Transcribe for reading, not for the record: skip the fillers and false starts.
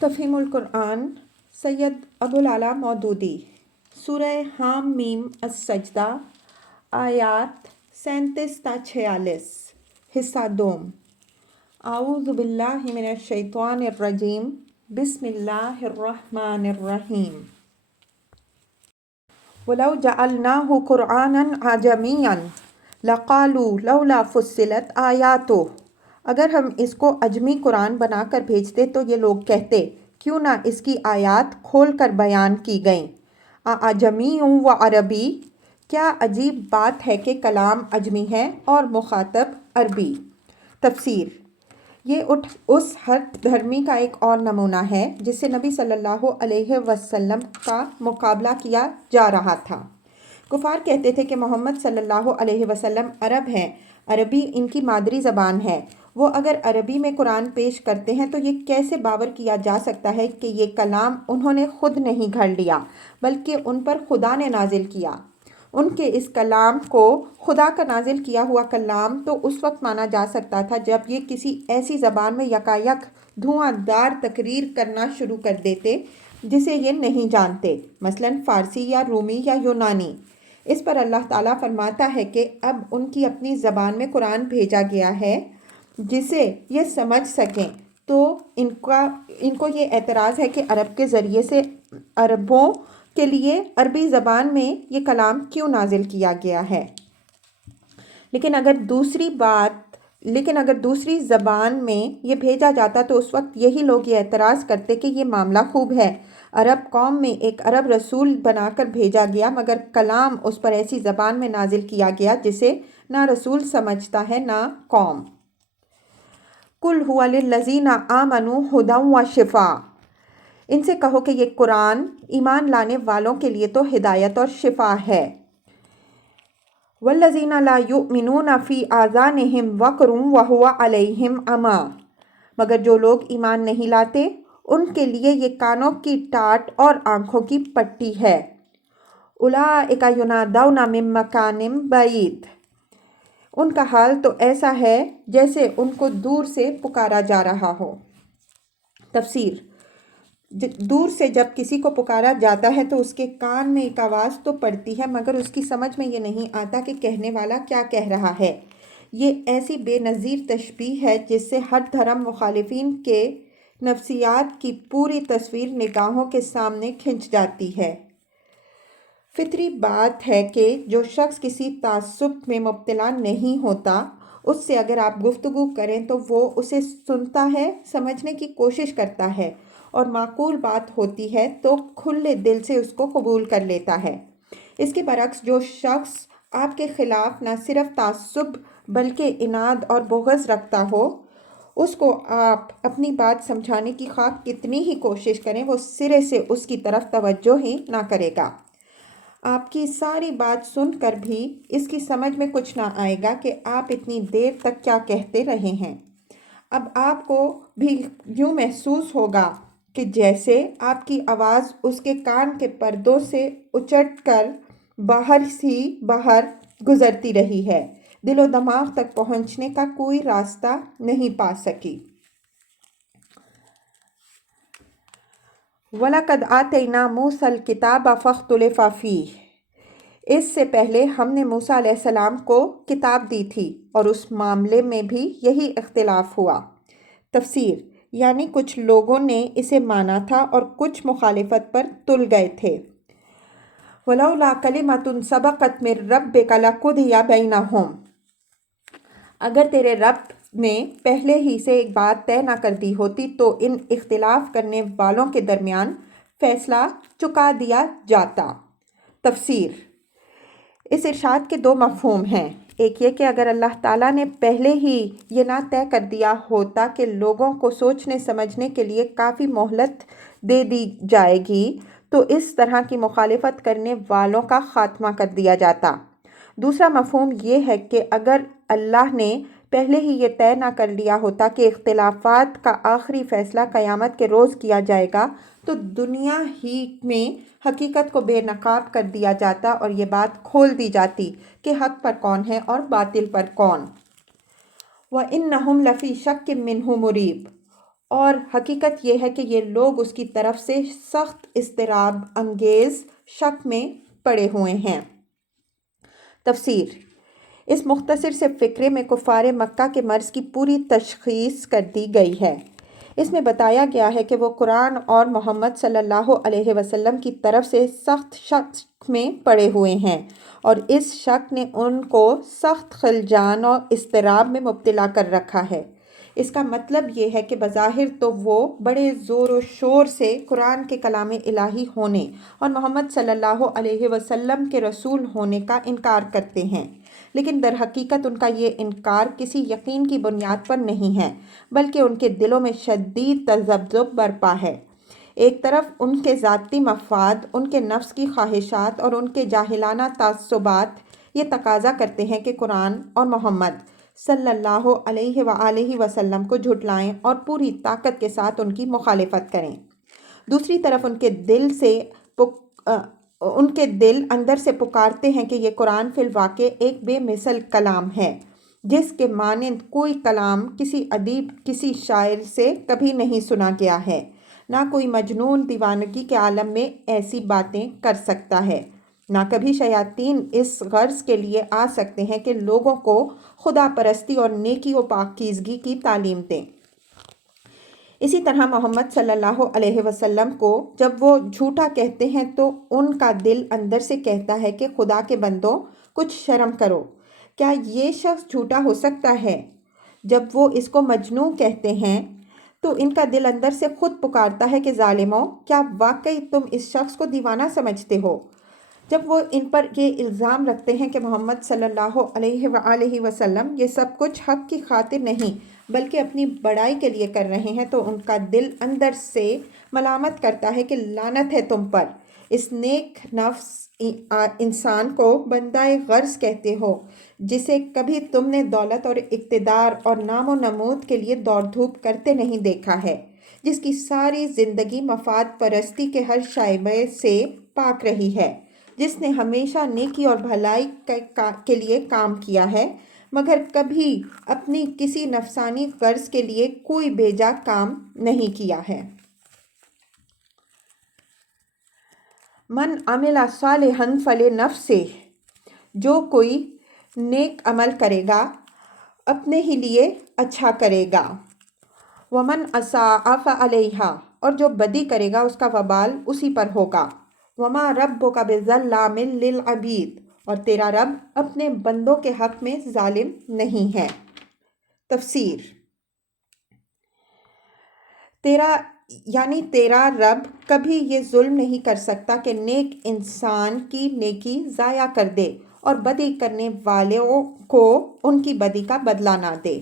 تفہیم القرآن سید ابوالعلا مودودی سورہ حام میم السجدہ آیات 37 تا 46 حصہ دوم اعوذ باللہ من الشیطان الرجیم بسم اللہ الرحمن الرحیم وَلَوْ جَعَلْنَاهُ قُرْآنًا عَجَمِيًّا لَقَالُوا لَوْلَا فُصِّلَتْ آیَاتُهُ اگر ہم اس کو عجمی قرآن بنا کر بھیجتے تو یہ لوگ کہتے کیوں نہ اس کی آیات کھول کر بیان کی گئیں۔ اعجمی و عربی، کیا عجیب بات ہے کہ کلام عجمی ہے اور مخاطب عربی۔ تفسیر، یہ اس ہٹ دھرمی کا ایک اور نمونہ ہے جس سے نبی صلی اللہ علیہ وسلم کا مقابلہ کیا جا رہا تھا۔ کفار کہتے تھے کہ محمد صلی اللہ علیہ وسلم عرب ہیں، عربی ان کی مادری زبان ہے، وہ اگر عربی میں قرآن پیش کرتے ہیں تو یہ کیسے باور کیا جا سکتا ہے کہ یہ کلام انہوں نے خود نہیں گھڑ لیا بلکہ ان پر خدا نے نازل کیا۔ ان کے اس کلام کو خدا کا نازل کیا ہوا کلام تو اس وقت مانا جا سکتا تھا جب یہ کسی ایسی زبان میں یکایک دھواں دار تقریر کرنا شروع کر دیتے جسے یہ نہیں جانتے، مثلاً فارسی یا رومی یا یونانی۔ اس پر اللہ تعالیٰ فرماتا ہے کہ اب ان کی اپنی زبان میں قرآن بھیجا گیا ہے جسے یہ سمجھ سکیں، تو ان کو یہ اعتراض ہے کہ عرب کے ذریعے سے عربوں کے لیے عربی زبان میں یہ کلام کیوں نازل کیا گیا ہے۔ لیکن اگر دوسری زبان میں یہ بھیجا جاتا تو اس وقت یہی لوگ یہ اعتراض کرتے کہ یہ معاملہ خوب ہے، عرب قوم میں ایک عرب رسول بنا کر بھیجا گیا مگر کلام اس پر ایسی زبان میں نازل کیا گیا جسے نہ رسول سمجھتا ہے نہ قوم۔ قُلْ هُوَ لِلَّذِينَ آمَنُوا هُدًى وَشِفَاءٌ، ان سے کہو کہ یہ قرآن ایمان لانے والوں کے لیے تو ہدایت اور شفا ہے۔ وَالَّذِينَ لَا يُؤْمِنُونَ فِي آذَانِهِمْ وَقْرٌ وَهُوَ عَلَيْهِمْ عَمًى، مگر جو لوگ ایمان نہیں لاتے ان کے لیے یہ کانوں کی ٹاٹ اور آنکھوں کی پٹی ہے۔ أُولَئِكَ يُنَادَوْنَ مِن مَّكَانٍ بَعِيدٍ، ان کا حال تو ایسا ہے جیسے ان کو دور سے پکارا جا رہا ہو۔ تفسیر، دور سے جب کسی کو پکارا جاتا ہے تو اس کے کان میں ایک آواز تو پڑتی ہے مگر اس کی سمجھ میں یہ نہیں آتا کہ کہنے والا کیا کہہ رہا ہے۔ یہ ایسی بے نظیر تشبیہ ہے جس سے ہر دھرم مخالفین کے نفسیات کی پوری تصویر نگاہوں کے سامنے کھنچ جاتی ہے۔ فطری بات ہے کہ جو شخص کسی تعصب میں مبتلا نہیں ہوتا اس سے اگر آپ گفتگو کریں تو وہ اسے سنتا ہے، سمجھنے کی کوشش کرتا ہے اور معقول بات ہوتی ہے تو کھلے دل سے اس کو قبول کر لیتا ہے۔ اس کے برعکس جو شخص آپ کے خلاف نہ صرف تعصب بلکہ عناد اور بغض رکھتا ہو، اس کو آپ اپنی بات سمجھانے کی خواہ کتنی ہی کوشش کریں وہ سرے سے اس کی طرف توجہ ہی نہ کرے گا۔ آپ کی ساری بات سن کر بھی اس کی سمجھ میں کچھ نہ آئے گا کہ آپ اتنی دیر تک کیا کہتے رہے ہیں۔ اب آپ کو بھی یوں محسوس ہوگا کہ جیسے آپ کی آواز اس کے کان کے پردوں سے اچٹ کر باہر گزرتی رہی ہے، دل و دماغ تک پہنچنے کا کوئی راستہ نہیں پا سکی۔ وَلَقَدْ آتَيْنَا مُوسَى الْكِتَابَ فَاخْتُلِفَ فِيهِ، اس سے پہلے ہم نے موسیٰ علیہ السلام کو کتاب دی تھی اور اس معاملے میں بھی یہی اختلاف ہوا۔ تفسیر، یعنی کچھ لوگوں نے اسے مانا تھا اور کچھ مخالفت پر تل گئے تھے۔ وَلَوْلَا كَلِمَةٌ سَبَقَتْ مِن رَّبِّكَ لَقُضِيَ بَيْنَهُمْ، اگر تیرے رب نے پہلے ہی سے ایک بات طے نہ کر دی ہوتی تو ان اختلاف کرنے والوں کے درمیان فیصلہ چکا دیا جاتا۔ تفسیر، اس ارشاد کے دو مفہوم ہیں۔ ایک یہ کہ اگر اللہ تعالیٰ نے پہلے ہی یہ نہ طے کر دیا ہوتا کہ لوگوں کو سوچنے سمجھنے کے لیے کافی مہلت دے دی جائے گی تو اس طرح کی مخالفت کرنے والوں کا خاتمہ کر دیا جاتا۔ دوسرا مفہوم یہ ہے کہ اگر اللہ نے پہلے ہی یہ طے نہ کر لیا ہوتا کہ اختلافات کا آخری فیصلہ قیامت کے روز کیا جائے گا تو دنیا ہی میں حقیقت کو بے نقاب کر دیا جاتا اور یہ بات کھول دی جاتی کہ حق پر کون ہے اور باطل پر کون۔ وَإِنَّهُمْ لَفِي شَكٍّ مِّنْهُ مُرِيبٍ، اور حقیقت یہ ہے کہ یہ لوگ اس کی طرف سے سخت اضطراب انگیز شک میں پڑے ہوئے ہیں۔ تفسیر: اس مختصر سے فقرے میں کفار مکہ کے مرض کی پوری تشخیص کر دی گئی ہے۔ اس میں بتایا گیا ہے کہ وہ قرآن اور محمد صلی اللہ علیہ وسلم کی طرف سے سخت شک میں پڑے ہوئے ہیں، اور اس شک نے ان کو سخت خلجان اور اضطراب میں مبتلا کر رکھا ہے۔ اس کا مطلب یہ ہے کہ بظاہر تو وہ بڑے زور و شور سے قرآن کے کلام الہی ہونے اور محمد صلی اللہ علیہ وسلم کے رسول ہونے کا انکار کرتے ہیں، لیکن در حقیقت ان کا یہ انکار کسی یقین کی بنیاد پر نہیں ہے، بلکہ ان کے دلوں میں شدید تذبذب برپا ہے۔ ایک طرف ان کے ذاتی مفاد، ان کے نفس کی خواہشات اور ان کے جاہلانہ تعصبات یہ تقاضا کرتے ہیں کہ قرآن اور محمد صلی اللہ علیہ وآلہ وسلم کو جھٹلائیں اور پوری طاقت کے ساتھ ان کی مخالفت کریں۔ دوسری طرف ان کے دل اندر سے پکارتے ہیں کہ یہ قرآن فی الواقع ایک بے مثل کلام ہے، جس کے مانند کوئی کلام کسی ادیب، کسی شاعر سے کبھی نہیں سنا گیا ہے، نہ کوئی مجنون دیوانگی کے عالم میں ایسی باتیں کر سکتا ہے، نہ کبھی شیاطین اس غرض کے لیے آ سکتے ہیں کہ لوگوں کو خدا پرستی اور نیکی و پاکیزگی کی تعلیم دیں۔ اسی طرح محمد صلی اللہ علیہ وسلم کو جب وہ جھوٹا کہتے ہیں تو ان کا دل اندر سے کہتا ہے کہ خدا کے بندوں، کچھ شرم کرو، کیا یہ شخص جھوٹا ہو سکتا ہے؟ جب وہ اس کو مجنون کہتے ہیں تو ان کا دل اندر سے خود پکارتا ہے کہ ظالموں، کیا واقعی تم اس شخص کو دیوانہ سمجھتے ہو؟ جب وہ ان پر یہ الزام رکھتے ہیں کہ محمد صلی اللہ علیہ وآلہ وسلم یہ سب کچھ حق کی خاطر نہیں بلکہ اپنی بڑائی کے لیے کر رہے ہیں، تو ان کا دل اندر سے ملامت کرتا ہے کہ لعنت ہے تم پر، اس نیک نفس انسان کو بندہ غرض کہتے ہو، جسے کبھی تم نے دولت اور اقتدار اور نام و نمود کے لیے دوڑ دھوپ کرتے نہیں دیکھا ہے، جس کی ساری زندگی مفاد پرستی کے ہر شائبے سے پاک رہی ہے، جس نے ہمیشہ نیکی اور بھلائی کے لیے کام کیا ہے، مگر کبھی اپنی کسی نفسانی غرض کے لیے کوئی بیجا کام نہیں کیا ہے۔ من عمل صالحا فلنفسہ، جو کوئی نیک عمل کرے گا اپنے ہی لیے اچھا کرے گا، ومن اساء فعلیہا، اور جو بدی کرے گا اس کا وبال اسی پر ہوگا، وما ربک بظلام للعبید، اور تیرا رب اپنے بندوں کے حق میں ظالم نہیں ہے۔ تفسیر: تیرا رب کبھی یہ ظلم نہیں کر سکتا کہ نیک انسان کی نیکی ضائع کر دے اور بدی کرنے والوں کو ان کی بدی کا بدلہ نہ دے۔